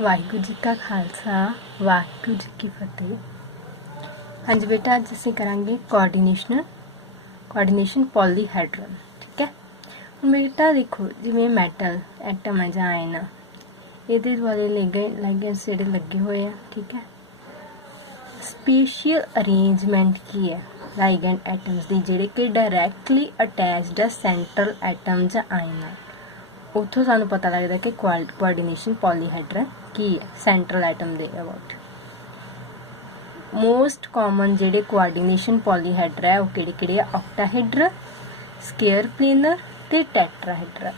वाहिगुरू जी का खालसा वाहिगुरू जी की फतेह। हाँ जी बेटा, अज असीं करांगे कोआर्डीनेशन पॉलीहेड्रल। ठीक है, हुण बेटा देखो जिवें मैटल एटम है जां आयन आ, इहदे दुआले लाइगेंड्स जिहड़े लगे हुए आ। ठीक है, स्पेशियल अरेंजमेंट की है लाइगेंड एटम्स दी जिहड़े कि डायरैक्टली अटैच्ड आ सेंट्रल एटम जां आयन आ। उत्थों सानू पता लगता है कि कोआर्डीनेशन पॉलीहेड्रल की है central atom they about. Most common जिहड़े कोआर्डीनेशन पॉलीहेड्रा है वो किहड़े ऑक्टाहेड्रल, स्केयर प्लेनर ते टैट्राहेड्रल।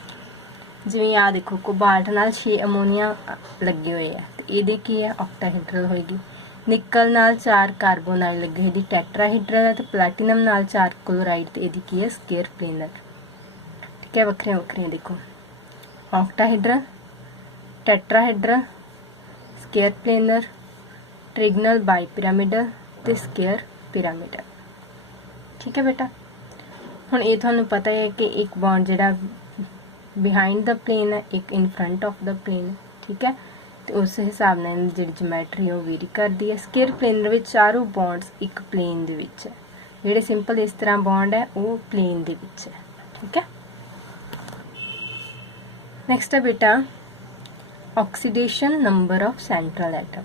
जिवें आ देखो कोबाल्ट नाल 6 अमोनीआ लगे हुए हैं तो ये की है ऑक्टाहेड्रल होएगी। निकल नाल 4 कार्बोनाइल लगे हुए टैट्राहेड्रल है, तो प्लैटिनम नाल 4 क्लोराइड तो ये की है स्केयर प्लेनर। ठीक है, वक्रियां वक्रियां देखो ऑक्टाहेड्रल, टैट्राहेड्रल, स्केयर प्लेनर, ट्रिगनल बाईपिरामिडल ते स्केयर पिरामिडल। ठीक है बेटा, हुण ये तुहानू पता है कि एक बॉन्ड जिहड़ा बिहाइंड द प्लेन है, एक in front of the plane है। ठीक है, तो उस हिसाब नाल जिहड़ी ज्योमैट्री है वो वेरी करदी है। स्केयर प्लेनर विच चारों बॉन्ड्स एक प्लेन दे विच है, जिहड़े सिंपल इस तरह बॉन्ड है वो प्लेन दे विच है। ठीक है, नैक्सट है बेटा oxidation number of central atom.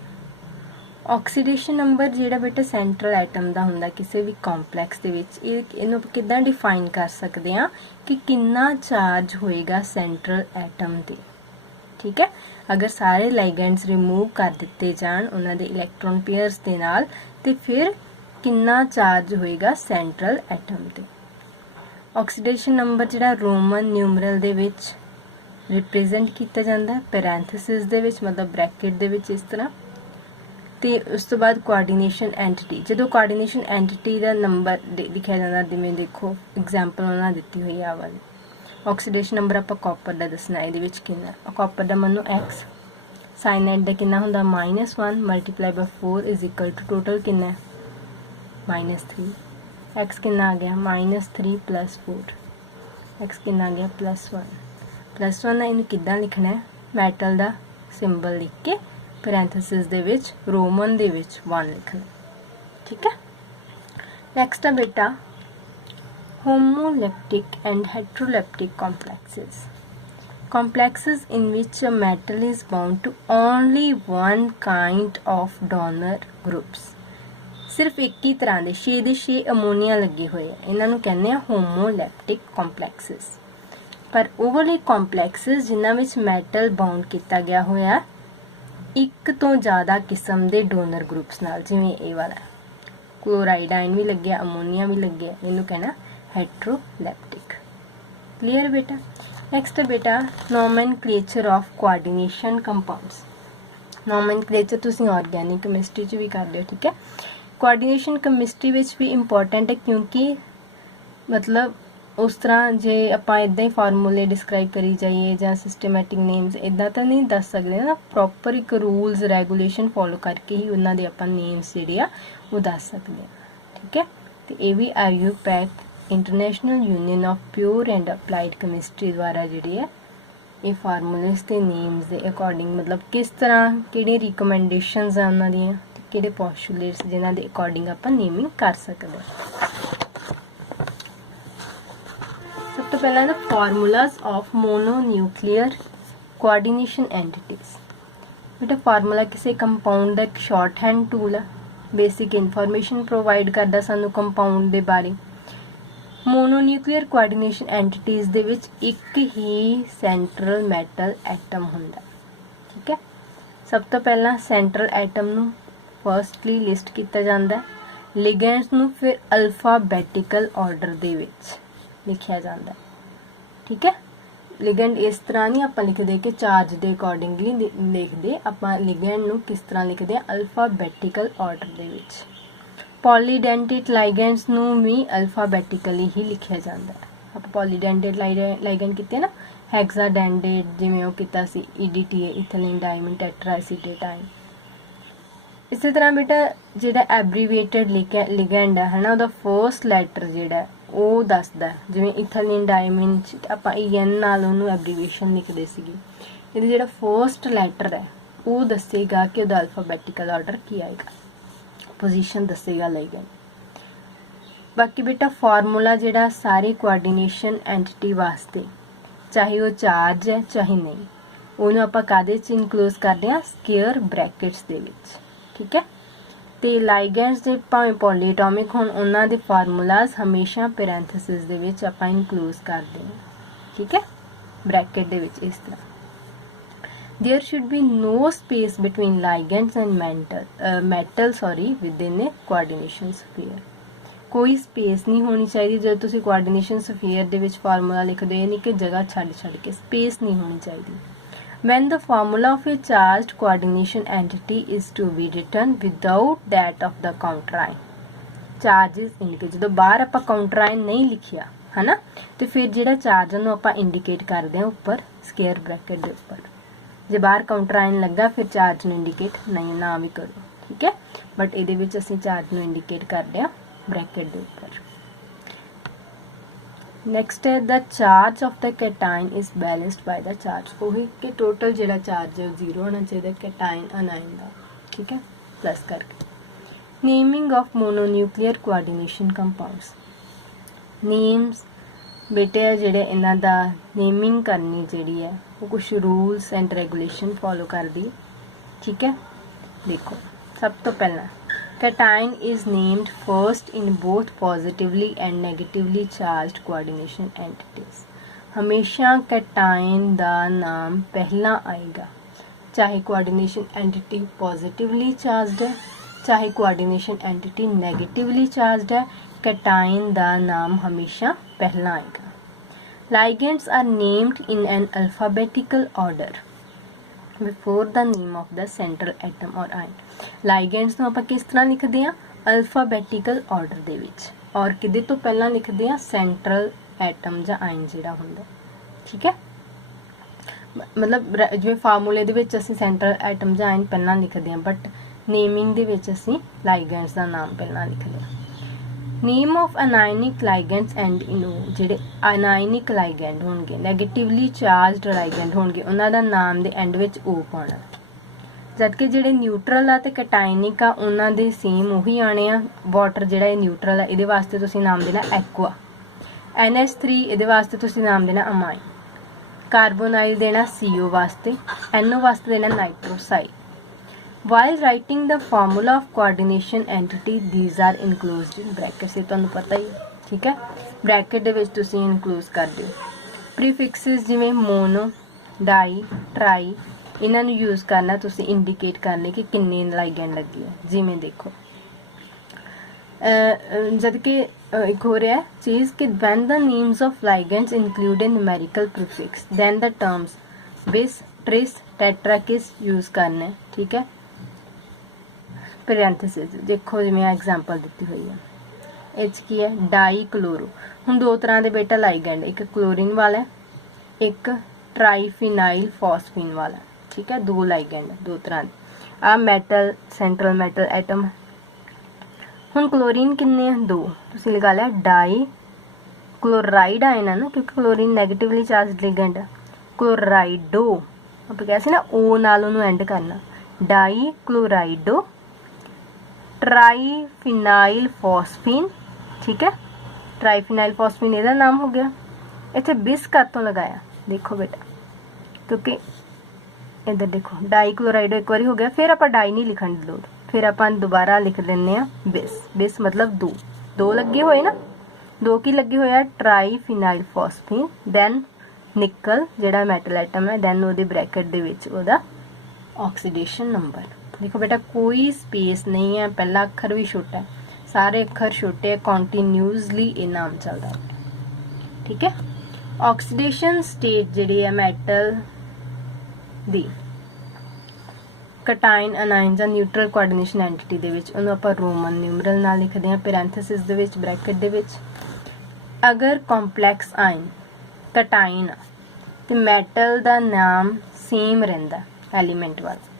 Oxidation number जिहड़ा बेटा सेंट्रल एटम का हुंदा किसी भी कॉम्पलैक्स दे विच, इहनूं किदां डिफाइन कर सकते हैं कि कितना चार्ज होएगा सेंट्रल एटम ते। ठीक है, अगर सारे लाइगेंड्स रिमूव कर दिते जान उन्हां दे इलैक्ट्रॉन पेयर्स दे नाल ते फिर कितना चार्ज होएगा सेंट्रल एटम ते। ऑक्सीडेशन नंबर जिहड़ा Roman numeral they which represent किया जाता है पैरेंथेसिस दे विच, मतलब ब्रैकेट दे विच इस तरह। ते उस तो बाद कोआर्डीनेशन एंटिटी, जो कोआर्डीनेशन एंटिटी का नंबर लिखा जाता जिवें देखो एग्जाम्पल उन्होंने दिती हुई आ वाली। ऑक्सीडेशन नंबर आप कॉपर का दसना, ये कितना कॉपर का मनो एक्स, साइनाइड का कितना होंदा -1 multiply by 4 is equal to total कितना -3। एक्स कितना आ गया -3 + 4, एक्स कितना आ गया +1। +1 इनू किदां लिखना है, मैटल का सिंबल लिख के पैरेंथेसिस दे विच रोमन दे विच 1 लिखना। ठीक है, नैक्सट है बेटा homoleptic and heteroleptic complexes. Complexes in which a metal is bound to only one kind of donor groups. सिर्फ एक ही तरह के 6 ਦੇ 6 अमोनिया लगे हुए हैं, इन्हों कहने होमोलैप्टिक कॉम्प्लेक्सेस। पर ਉਹ ਵਾਲੇ कॉम्प्लेक्सेस जिन्हां विच मैटल बाउंड किया गया होया एक तो ज़्यादा किस्म के डोनर ग्रुप्स नाल, जिवें ये वाला क्लोराइड आयन भी लगे, अमोनीया भी लगे, इनू कहना हेट्रोलैप्टिक। क्लीयर बेटा, नैक्सट है बेटा nomenclature of coordination compounds. Nomenclature तुसीं ऑर्गैनिक कैमिस्ट्री च भी कर लियो। ठीक है, कोआर्डीनेशन कैमिस्ट्री विच भी इंपॉर्टेंट है क्योंकि मतलब उस तरह जे आपां इदां ही फार्मूले डिस्क्राइब करी जाइए जां सिस्टमैटिक नेम्स इदां तो नहीं दस सकते ना, प्रॉपर एक रूल्स रेगूलेशन फॉलो करके ही उन्हां दे आपां नेम्स जिहड़े आ वो दस सकते हैं। ठीक है, तो ये भी IUPAC international union of pure and applied chemistry द्वारा जिहड़ी है ये फार्मूलेस ते नेम्स दे अकॉर्डिंग मतलब किस तरह किहड़े रिकमेंडेशनस आ उन्हां दियां किहड़े पोस्टुलेट्स जिन्हां दे अकॉर्डिंग आपां नेमिंग कर सकते हैं। सब तो पहला formulas of mononuclear coordination entities. बेटा फार्मूला किसी कंपाउंड का एक शॉर्ट हैंड टूल है, बेसिक इनफॉर्मेशन प्रोवाइड करता सानू कंपाउंड के बारे। मोनोन्यूक्लियर कोआर्डीनेशन एंटिटीज दे विच एक ही सेंट्रल मैटल एटम हुंदा। ठीक है, सब तो पहला सेंट्रल एटम नू फर्स्टली लिस्ट किया जाता है, लिगेंड्स नू फिर अल्फाबैटिकल ऑर्डर दे विच लिखा जाता है। ठीक है, लिगेंड इस तरह नहीं आप लिखते कि चार्ज के अकॉर्डिंगली लिखते, आप लिगेंड नू किस तरह लिखते हैं अल्फाबैटिकल ऑर्डर दे विच। पॉलीडेंटेट लाइगेंड्स नू भी अल्फाबैटिकली ही लिखा जाता है। आप पॉलीडेंटेट लाइगेंड किते ना हेक्साडेंडेट जिवें वो कीता सी EDTA इथिलीन डायमंड टेट्राएसीटेट आयन। इसी तरह बेटा जिहड़ा एब्रीविएटेड लिगेंड है ना, उहदा फर्स्ट लैटर जिहड़ा वो दसदा, जिवें इथिलीन डायमंड आपां EN नाल उहनूं एब्रीविएशन लिखदे सीगे, इहदा जिहड़ा फर्स्ट लैटर है वो दसेगा कि उसका अल्फाबैटिकल ऑर्डर की आएगा, पोजीशन दसेगा लाइगेंड। बाकी बेटा फार्मूला जिहड़ा सारे कोआर्डीनेशन एंटिटी वास्ते, चाहे वो चार्ज है चाहे नहीं, उन्होंने आपां काहदे च इनक्लूज करते हैं, स्केयर ब्रैकेट्स दे विच। ठीक है, तो लाइगेंड्स दे भावें पॉलीएटॉमिक होण, उन्हां दे फार्मूलाज हमेशा पैरेंथेसिस दे विच आपां इनक्लूज करते हैं। ठीक है, ब्रैकेट दे विच इस तरह। There should be no space between ligands and metal within a coordination sphere। कोई स्पेस नहीं होनी चाहिए जो तुसी कोआर्डिनेशन स्फीयर दे विच फार्मूला लिखदे हो, यानी कि जगह छड़ के स्पेस नहीं होनी चाहिए। When the formula of a charged coordination entity is to be written without that of the counterine, charges indicate, जो बाहर आपां counterine नहीं लिखिया है ना, तो फिर जिहड़ा चार्ज नूं आपां इंडिकेट करदे हां उपर स्केयर ब्रैकेट दे उपर, जे बाहर काउंटराइन लगा फिर चार्ज नूं इंडिकेट नहीं ना भी करो। ठीक है, बट इहदे विच असीं चार्ज नूं इंडिकेट करदे हां ब्रैकेट दे उपर। नैक्सट है the charge of the cation is balanced by the charge, वही कि टोटल जिहड़ा चार्ज है जीरो होना चाहिए कैटाइन अनाइन का। ठीक है, प्लस करके। Naming of mononuclear coordination compounds, names बेटे जिहड़े इन्हां दा नेमिंग करनी जिहड़ी है वो कुछ रूल्स एंड रेगुलेशन फॉलो कर दी। ठीक है, देखो सब तो पहला cation is named first in both positively and negatively charged coordination entities. हमेशा कैटाइन दा नाम पहला आएगा, चाहे कोआर्डिनेशन एंटिटी पॉजिटिवली चार्ज्ड है चाहे कोआर्डिनेशन एंटिटी नेगेटिवली चार्ज्ड है, कैटाइन दा नाम हमेशा पहला आएगा। Ligands are named in an alphabetical order before the name of the central atom or ion। Ligands ਨੂੰ ਆਪਾਂ ਕਿਸ ਤਰ੍ਹਾਂ ਲਿਖਦੇ ਆ, alphabetical order ਦੇ ਵਿੱਚ, ਔਰ ਕਿਹਦੇ ਤੋਂ ਪਹਿਲਾਂ ਲਿਖਦੇ ਆ, central atom ਜਾਂ ion ਜਿਹੜਾ ਹੁੰਦਾ। ਠੀਕ ਹੈ, ਮਤਲਬ ਜਿਵੇਂ ਫਾਰਮੂਲੇ ਦੇ ਵਿੱਚ ਅਸੀਂ central atom ਜਾਂ ion ਪਹਿਲਾਂ ਲਿਖਦੇ ਆ, ਬਟ ਨੇਮਿੰਗ ਦੇ ਵਿੱਚ ਅਸੀਂ ligands ਦਾ ਨਾਮ ਪਹਿਲਾਂ ਲਿਖਦੇ ਆ। Name of anionic ligands and in O, ਜਿਹੜੇ अनायनिक लाइगेंड होणगे नैगेटिवली चार्जड लाइगेंड होणगे ਉਹਨਾਂ ਦਾ ਨਾਮ ਦੇ ਐਂਡ ਵਿੱਚ O ਪਾਉਣਾ, ਜਦਕਿ ਜਿਹੜੇ ਨਿਊਟਰਲ ਆ ਤੇ ਕਟਾਇਨਿਕ ਆ ਉਹਨਾਂ ਦੇ ਸੇਮ ਉਹੀ ਆਣੇ ਆ। ਵਾਟਰ ਜਿਹੜਾ ਇਹ ਨਿਊਟਰਲ ਆ ਇਹਦੇ ਵਾਸਤੇ ਤੁਸੀਂ ਨਾਮ ਦੇਣਾ ਐਕਵਾ, NH3 ਇਹਦੇ ਵਾਸਤੇ ਤੁਸੀਂ ਨਾਮ ਦੇਣਾ ਅਮਾਈਨ, ਕਾਰਬੋਨਾਈਲ ਦੇਣਾ CO ਵਾਸਤੇ, NO ਵਾਸਤੇ ਦੇਣਾ ਨਾਈਟ੍ਰੋਸਾਈਡ। While writing the formula of coordination entity, these are enclosed in brackets। ये तुहानू पता ही, ठीक है, ब्रैकेट दे विच तुसीं इनक्लूज कर दिओ। प्रीफिक्सेस जिवें मोनो, डाई, ट्राई, इन्हां नू यूज करना तुसीं इंडिकेट करने कि किन्ने लाइगेंड लगी है। जिवें देखो जद कि एक हो रहा है चीज़ कि when the names of ligands include a numerical prefix then the terms bis, tris, tetra किस यूज करना है। ठीक है, पैरेंथेसिस देखो जिवें एग्जांपल दी हुई है, इस की है डाई क्लोरो। हुण दो तरह के बेटा लाइगेंड, एक क्लोरीन वाला है एक ट्राईफिनाइल फॉस्फीन वाला। ठीक है, दो लाइगेंड दो तरह के। आ मैटल सेंट्रल मैटल एटम। हुण क्लोरीन किन्ने दो, तुसीं लगा लिया डाई क्लोराइड आयन है ना, क्योंकि क्लोरीन नैगेटिवली चार्ज लिगेंड है। क्लोराइडो आप कह सी ना ओ नाल उहनूं एंड करना, डाई क्लोराइडो ट्राईफिनाइल फॉस्फीन। ठीक है, ट्राईफिनाइल फॉस्फीन ਇਹਦਾ नाम हो गया। इत्थे बिस कातों लगाया, देखो बेटा क्योंकि इधर देखो डाई क्लोराइडो एक बार हो गया, फिर आप डाई नहीं लिखण दी लोड़, फिर आप दोबारा लिख लेने आ बिस। बिस मतलब दो, दो लगे हुए ना, दो की लगे हुए ट्राईफिनाइल फॉस्फीन, दैन निकल जिहड़ा मैटल एटम है, दैन उहदे ब्रैकेट दे विच उहदा ऑक्सीडेशन नंबर। देखो बेटा कोई स्पेस नहीं है, पहला अखर भी छोटा है, सारे अखर छोटे है, कॉन्टीन्यूसली ये नाम चलता है। ठीक है, ऑक्सीडेशन स्टेट जिहड़ी है मैटल दी कटाइन अनाइन जां न्यूट्रल कोआर्डिनेशन एंटिटी दे विच उहनूं आपां रोमन न्यूमरल नाल लिखदे हां पैरेंथेसिस दे विच ब्रैकेट दे विच। अगर कॉम्पलैक्स आयन कटाइन ते मैटल दा नाम सेम रहिंदा एलीमेंट वाला।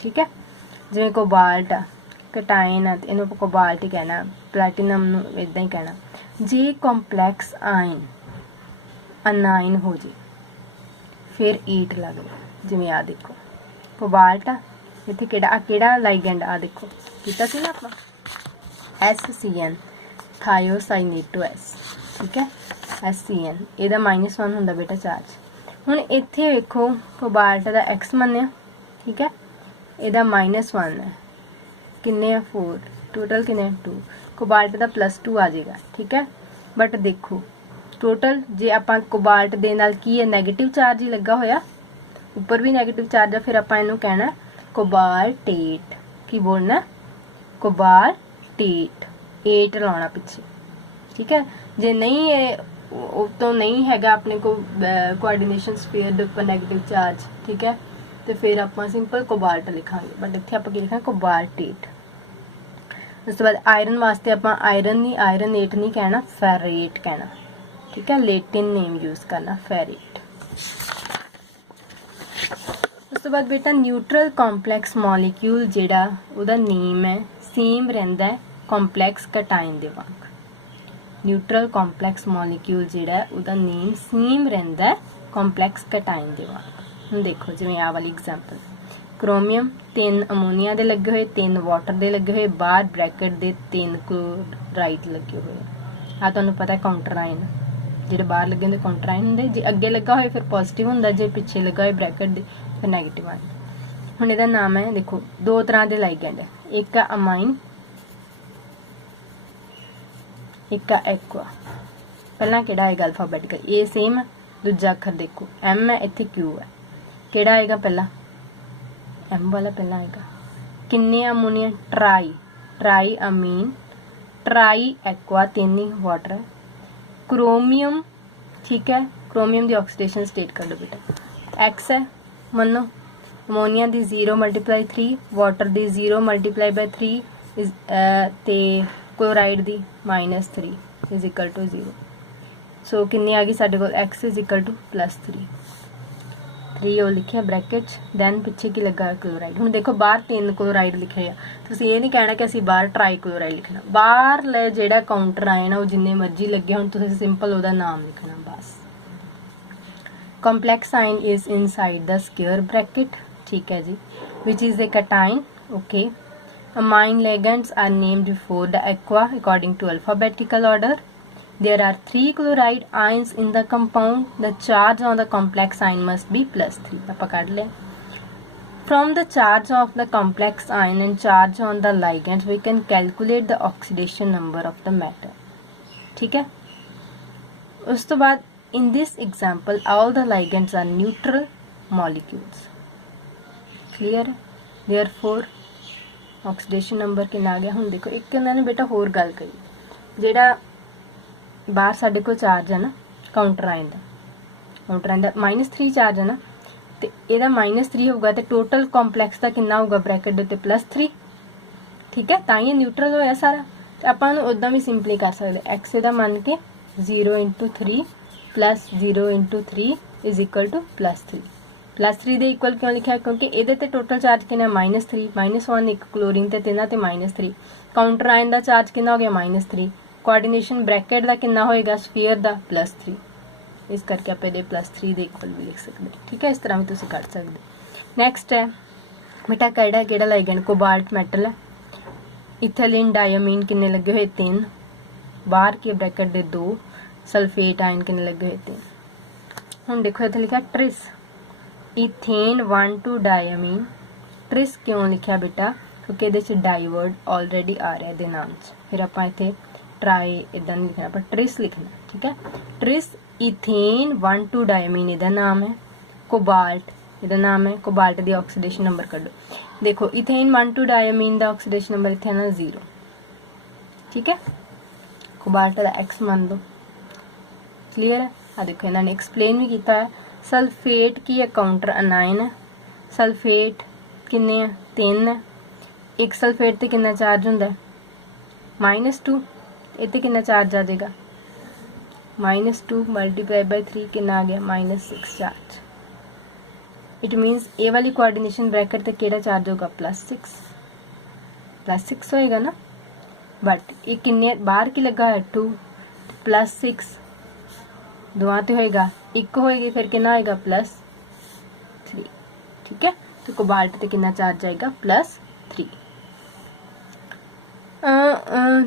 ठीक है, जिवें कोबाल्ट आ कटाइन आ इहनूं आपां कोबाल्ट ही कहना, प्लैटिनम नूं इदां ही कहना। जे कॉम्पलैक्स आयन अनाइन हो जे फिर ईट लगदा, जिवें आ देखो कोबाल्ट आ इत्थे केड़ा लाइगेंड आ देखो कीता सी ना आपां SCN थायोसाइनेटोएस ठीक है SCN ਇਹਦਾ -1 ਹੁੰਦਾ बेटा चार्ज। ਹੁਣ ਇੱਥੇ ਵੇਖੋ कोबाल्ट ਦਾ X ਮੰਨਿਆ ठीक है ਇਹਦਾ -1 है किन्ने 4 टोटल किन्ने 2 कोबाल्ट ਦਾ +2 आ जाएगा ठीक है। बट देखो टोटल जे आपां कोबाल्ट दे नाल की है नैगेटिव चार्ज ही लगा होया ऊपर भी नैगेटिव चार्ज है फिर आपां इनू कहना कोबाल्टेट की बोलना कोबाल्टेट 8 लाना पिछे ठीक है। जे नहीं है तो नहीं हैगा अपने को कोआर्डिनेशन स्फीयर दे उपर नैगेटिव चार्ज ठीक है तो फिर आपां सिंपल कोबाल्ट लिखांगे बट इत्थे आपां की लिखांगे कोबाल्टेट। उस तो बाद आयरन वास्ते आपां आयरन एट नहीं कहना फेरेट कहना ठीक है लैटिन नेम यूज करना फेरेट। उस तो बाद बेटा न्यूट्रल कॉम्पलैक्स मॉलिक्यूल जिहड़ा उहदा नेम है सेम रहिंदा है कॉम्पलैक्स कैटाइन दे वांग। न्यूट्रल कॉम्पलैक्स मॉलिक्यूल जिहड़ा उहदा नेम सेम रहिंदा है कॉम्पलैक्स कैटाइन दे वांग। हुण देखो जिवें आ वाली एग्जांपल क्रोमियम 3 अमोनीया दे लगे हुए 3 वाटर दे लगे हुए बाहर ब्रैकेट दे 3 क्लोराइड लगे हुए आ तुहानूं पता है काउंटर आयन जिहड़े बाहर लगे हुंदे काउंटर आयन हुंदे जे अगे लगा होए फिर पॉजिटिव हुंदा जे पिछे लगा होए ब्रैकेट दे फिर नैगेटिव आयन। हुण इहदा नाम है देखो दो तरह दे लाइगेंड है एक है अमाइन एक है एक्वा। पहला किहड़ा आएगा अल्फाबेटिकल ए सेम है दूजा अखर देखो M है इत्थे Q है किहड़ा आएगा पहला M वाला पहला आएगा। किन्ने अमोनिया ट्राई अमीन ट्राई एक्वा 3 ही वाटर है। क्रोमियम ठीक है क्रोमियम की ऑक्सीडेशन स्टेट कर दो बेटा X है मनो अमोनिया की 0 × 3 वाटर की 0 × 3 ते क्लोराइड की -3 इज इक्वल टू 0। सो किन्नी आ गई साडे कोल X इज इक्वल टू +3 3 वो लिखे ब्रैकेट दैन पिछे की लगा क्लोराइड। हुण देखो बाहर 3 क्लोराइड लिखे आ तुसीं ये नहीं कहना कि असीं बाहर ट्राई क्लोराइड लिखना बाहर ले जिहड़ा काउंटर आए ना वो जिन्ने मर्जी लगे हुण तुसीं सिंपल उहदा नाम लिखना बस। Complex ion is inside the square bracket ठीक है जी which is a cation okay. Amine ligands are named before the aqua according to alphabetical order. There are 3 chloride ions in the compound. The charge on the complex ion must be +3. ਆਪਾਂ ਕੱਢ ਲਿਆ। From the charge of the complex ion and charge on the ligand, we can calculate the oxidation number of the metal. ठीक है। उस तो बाद in this example, all the ligands are neutral molecules. Clear है? Therefore, oxidation number कितना आ गया? हुण देखो एक इन्होंने बेटा होर गल कही जेड़ा बाहर साढ़े को चार्ज है ना काउंटर आयन का -3 चार्ज है ना तो यदा -3 होगा तो टोटल कॉम्पलैक्स का कितना होगा ब्रैकेट के उत्ते +3 ठीक है तां ही न्यूट्रल होया सारा। तो आपां नूं उदां भी सिंपली कर सकते एक्स इहदा मान के 0 × 3 + 0 × 3 इज इक्वल टू +3 +3 दे इक्वल क्यों लिखा क्योंकि इहदे ते टोटल चार्ज कितना -3 -1 एक क्लोरीन ते तिन्हां ते -3 काउंटर आयन का चार्ज कितना हो गया -3 कोआर्डिनेशन ब्रैकेट का कितना होएगा स्फीयर का +3 इस करके आप ये +3 दे इक्वल भी लिख सकते ठीक है। इस तरह भी तुम कर सकते। नैक्सट है बेटा केड़ा लाइगेंड कोबाल्ट मैटल है। इथेलिन डायमीन किन्ने लगे हुए 3 बाहर के ब्रैकेट दे 2 सल्फेट आयन किन्ने लगे हुए 3। हुण देखो इत्थे लिखा ट्रिस इथेन 1,2 डायमीन ट्रिस क्यों लिखा बेटा क्योंकि ये डाइवर्ड ऑलरेडी आ रहा है नाम च फिर आप इत्थे ट्राई इदा नहीं लिखना पर ट्रिस लिखना ठीक है। ट्रिस इथेन 1,2 डायमीन इहदा नाम है। कोबाल्ट इहदा नाम है। कोबाल्ट दी ऑक्सीडेशन नंबर कढो देखो इथेन 1,2 डायमीन दा ऑक्सीडेशन नंबर इत्थे ना 0 ठीक है। कोबाल्ट दा X मान दो क्लीयर है। आ देखो इन्होंने एक्सप्लेन भी किया है। सल्फेट की काउंटर अनायन है। सल्फेट किन्ने 3 है। एक सल्फेट ते कितना चार्ज हुंदा है -2 इतने कितना चार्ज आ जाएगा -2 × 3 कितना आ गया -6 चार्ज। इट मीन्स ए वाली कोआर्डिनेशन ब्रैकेट ते केड़ा चार्ज होगा +6 होएगा ना बट ये किन्ने बाहर की लगा है 2 +6 दोवां ते होएगा 1 होएगी फिर कितना आएगा +3 ठीक है। तो कोबाल्ट ते कितना चार्ज आएगा +3।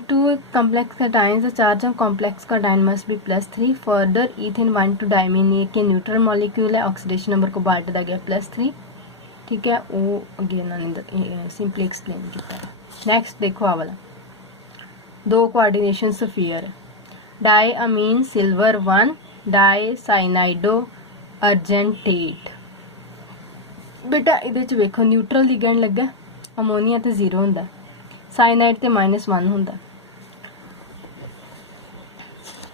To complex cation the charge of complex cation must be +3। Further ethane 1 to diamine के न्यूट्रल मॉलिक्यूल है, ऑक्सीडेशन नंबर कोबाल्ट का गया +3। ठीक है, वो अगे उन्होंने सिंपली एक्सप्लेन किया। नैक्सट देखो आ वाला 2 कोआर्डिनेशन सफीयर डाई अमीन सिल्वर 1 डाई साइनाइडो अर्जेंटेट। बेटा ये वेखो न्यूट्रल लिगेंड लगा, अमोनीआ तो 0 होंदा, साइनाइड तो -1 होंदा।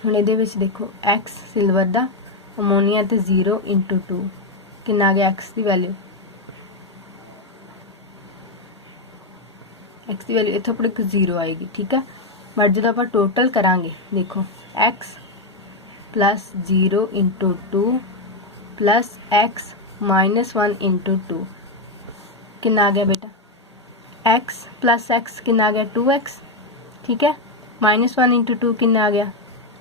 हुण इहदे विच देखो एक्स सिल्वर दा, अमोनीआ तो 0 × 2 कितना आ गया एक्स की वैल्यू, एक्स की वैल्यू इत्थों अपने 0 आएगी। ठीक है, बट जो आप टोटल करांगे देखो एक्स +0 × 2 प्लस एक्स -1 × 2 कितना आ गया बेटा, x + x कितना आ गया 2x। ठीक है, -1 × 2 कितना आ गया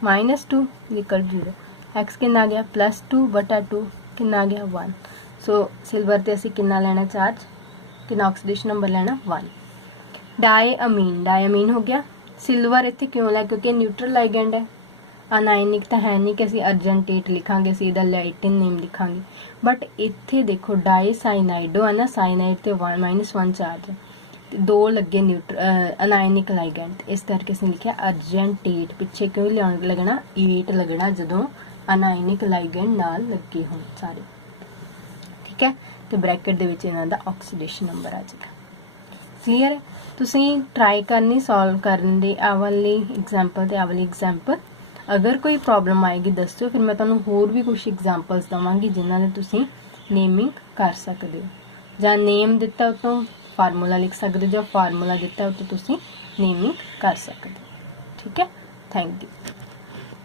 -2 = 0। x कितना आ गया +2/2 कितना आ गया 1। सो सिल्वर ते असी कितना लेना चार्ज, कितना ऑक्सीडेशन नंबर लेना 1। डायअमीन हो गया। सिल्वर इत्थे क्यों लिया, क्योंकि न्यूट्रल लाइगेंड है, अनायनिक तो है नहीं कि असी अर्जेंटेट लिखांगे, असी इहदा लैटिन नेम लिखांगे। बट इत्थे देखो डाई साइनाइडो है ना, साइनाइड ते -1 चार्ज है, 2 लगे अनायनिक लाइगेंड, इस करके असं लिखा अर्जेंटेट। पिछे क्यों लगना 8 लगना जदों अनायनिक लाइगेंड नाल लगे होण सारे। ठीक है, तो ब्रैकेट दे विच इन्हां दा ऑक्सीडेशन नंबर आ जाएगा। क्लीयर है, तुसीं ट्राई करनी सॉल्व करन दी आ वाली एग्जाम्पल ते आ वाली एग्जाम्पल। अगर कोई प्रॉब्लम आएगी दस्सो, फिर मैं तुहानूं होर भी कुछ एग्जाम्पल्स दवांगी जिन्हां दे तुसीं नेमिंग कर सकदे हो, जां नेम दिता उतों फार्मूला लिख सकते हो, जो फार्मूला दिता उतों तुसीं नेमिंग कर सकते हो। ठीक है, थैंक यू।